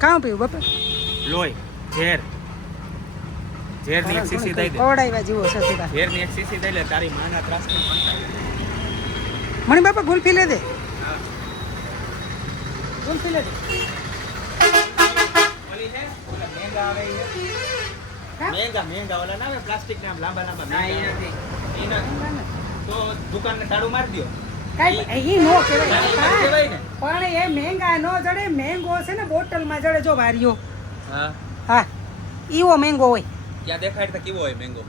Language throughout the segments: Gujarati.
કાં પીવું બાપા? લોહી ઝેર. ઝેરની એક સીસી દઈ દે. ખવડાવ્યા જીવો છે સીધા? ઝેરની એક સીસી દઈ લે તારી માના ત્રાસ મણી બાપા ગુલ્ફી લે દે. ગુલ્ફી લે દે. ઓલી ઓલા મહેંગા આવે. હા? મહેંગા મહેંગા ઓલા ના આવે પ્લાસ્ટિક ના લાંબા લાંબા ના, એ નથી. નથી. તો દુકાનને તાળું મારી દ્યો. કાંઈ એ નો કહેવાય. પણ એ મહેંગા નો જડે મેંગો છે ને બોટલમાં જડે જો વાર્યો હા. હા ઈવો મેંગો હોય. ક્યાં દેખાય તો કેવો હોય મેંગો?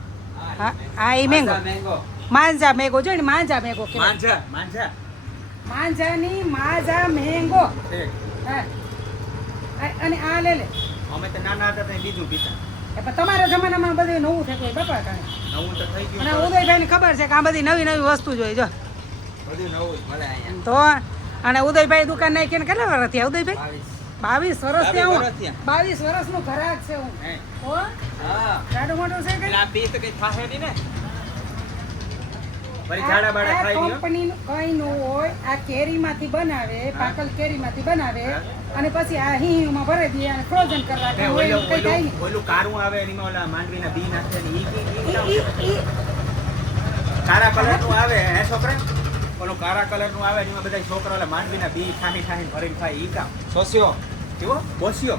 હા હા એ મેંગો. મેંગો. માંજા મેંગો જો ને માંજા મેંગો કે માંજા માંજા. માંજાની માજા મેંગો. ઠીક. હા. અને આ લે લે. અમે તો નાના હતા તો બીજું પીતા. એ પણ તમારા જમાનામાં બધું નવું થતું હોય બાપા કાંઈ નવું તો થઈ અને ઉદયભાઈ ને ખબર છે કે આ બધી નવી નવી વસ્તુ જોઈએ જો. તો અને ઉદયભાઈ દુકાન નાખીને કેટલા વર્ષ થયા ઉદયભાઈ? બાવીસ. વર્ષ બાવીસ વર્ષ હું વર્ષનું ઘરાક છે હું. જાડું મોટું છે એટલે કઈ થાહે ને? કઈ નું હોય આ કેરીમાંથી બનાવે પાકલ કેરીમાંથી બનાવે અને પછી આ હિંગમાં ભરી દે અને ફ્રોઝન કરવા દે ઓલું કઈ થાય નહીં ઓલું કારું આવે એનીમાં ઓલા માંડવીના બી નાખે ને ઈ ઈ- ઈ- કાળા કલરનું આવે હે છોકરા? ઓલું કલર કલરનું આવે એમાં બધા છોકરા ઓલા માંડવીના બી ખાઈ ખાઈ ભરીને ખાય ઈ કામ. સોસ્યો. કેવો? બોસ્યો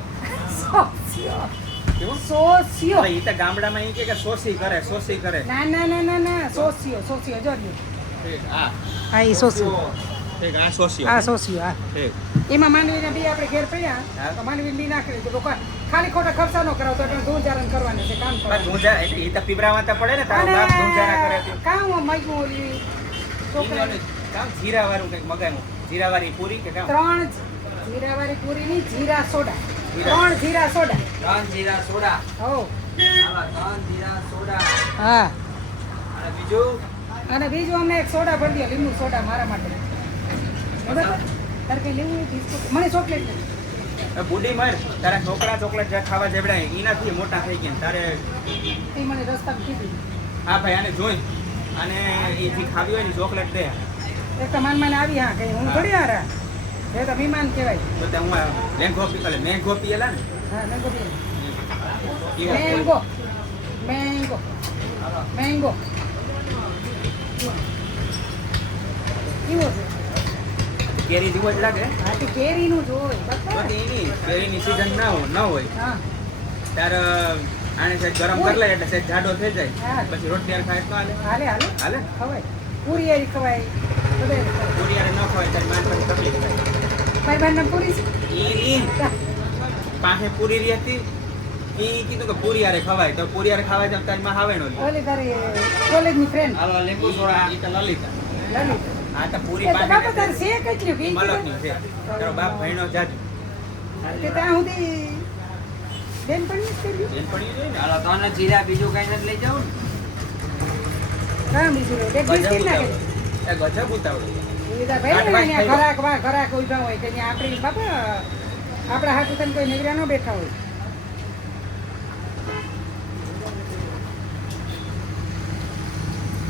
સોસ્યો. કેવો? સોસ્યો. ઈ તો ગામડામાં ઈ કે કે સોસી કરે સોસી કરે. ના ના ના ના ના સોસ્યો સોસ્યો જો ઠીક, હા. હા એ સોસ્યો. આ સોસ્યો. હા સોસ્યો હા. એમાં માંડવીના બી આપણે ઘેર પડ્યા તો માંડવી બી નાખી લોકો ખાલી ખોટા ખર્ચા નો કરાવતો એટલે ધૂળજારણ કરવાનું છે કામ કરવાનું. એટલે તો તો પડે ને તારો બાપ કરે તે. કામ મગ્યું ઓલી છોકરાને ઈનો કામ જીરા વાળું કંઈક મગાવ્યું. જીરા વાળી પૂરી કે કામ? ત્રણ જીરાવાળી પૂરીની જીરા સોડા. ત્રણ જીરા સોડા. ત્રણ જીરા સોડા. હો. ત્રણ જીરા સોડા. હા. અને બીજું? અને બીજું અમને એક સોડા ભરી દો લીંબુ સોડા મારા માટે. બરાબર? તારે કઈ લેવું બિસ્કુટ? મને ચોકલેટ બુડી મર. તારા છોકરા ચોકલેટ જે ખાવા જેવડાય એનાથી મોટા થઈ ગયા તારે એ મને રસ્તા કીધું. હા ભાઈ આને જોઈ. અને એ જે ખાવી હોય ને ચોકલેટ દે એ તો માન માન આવી હા કઈ હું ઘડી હારા. એ તો વિમાન કહેવાય. તો તે હું મેંગો લેંઘો પી એટલે મેંઘો પીએલા ને? હા મેંગો બોલ. મેંગો. મેંગો. મેંગો. કેવો છે? કેરી જેવો જ લાગે. હા તે કેરીનું જ હોય તો બરાબર તે એની કેરીની સીઝન ના હોય ન હોય. હા. ત્યારે આને સહેજ ગરમ કરી લે એટલે સહેજ જાડો થઈ જાય. પછી રોટલી હારે ખાય તો હાલે. હાલે હાલે. હાલે? ખવાય. પૂરી હારી ખવાય. પૂરી હારે ન ખવાય ત્યારે માન પછી તકલીફ થાય. ભાઈ બહેનને પૂરી છે? ઈ ઈ. પાસે પૂરી રહી હતી. ઈ કીધું કે પૂરી હારે ખવાય. તો પૂરી હારે ખવાય તો તારી માં આવે નો ઓલી તારી કોલેજની ફ્રેન્ડ હાલો લીંબુ સોડા. ઈ તો લલિતા. લલિતા. આ તો પૂરી તો બાપા તારે પાસે છે કેટલી વી મલકની છે. તારો બાપ ભણ્યો જાજુ. કે ત્યાં સુધી જીરા બીજું કઈ નથી લઈ ગજબ ઉતાવળું. ઊભા હોય કે આપણી બાપા આપણા હાથું કોઈ નીકળ્યા ન બેઠા હોય.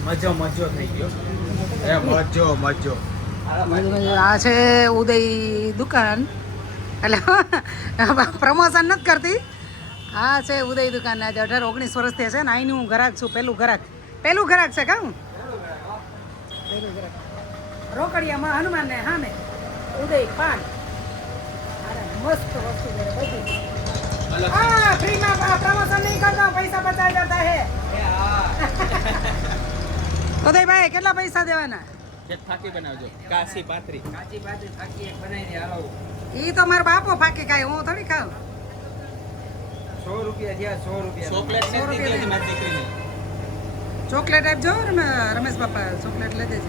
મજો મજો થઈ ગયો. એ મજો મજો. આ છે ઉદય દુકાન. એટલે પ્રમોશન નથી કરતી. આ છે ઉદય દુકાન આજે અઢાર ઓગણીસ વર્ષ થયા છે ને અહીંનું હું ઘરાક છું પેલું ઘરાક. પેલું ઘરાક છે કા હું? પેલું રોકડિયામાં હનુમાન ને સામે ઉદય પાન. મસ્ત વસ્તુ હા ફ્રીમાં પ્રમોશન નહીં કરતા પૈસા બચા જતા હે. ઉદયભાઈ કેટલા પૈસા દેવાના? ફાકી બનાવજો. કાચી કાચી ઈ તો મારો બાપો ફાકી ખાય હું થોડી ખાઉં. સો રૂપિયા થયા સો રૂપિયા. ચોકલેટ ચોકલેટ આપજો રમે- રમેશ બાપા ચોકલેટ લઈ દેજે.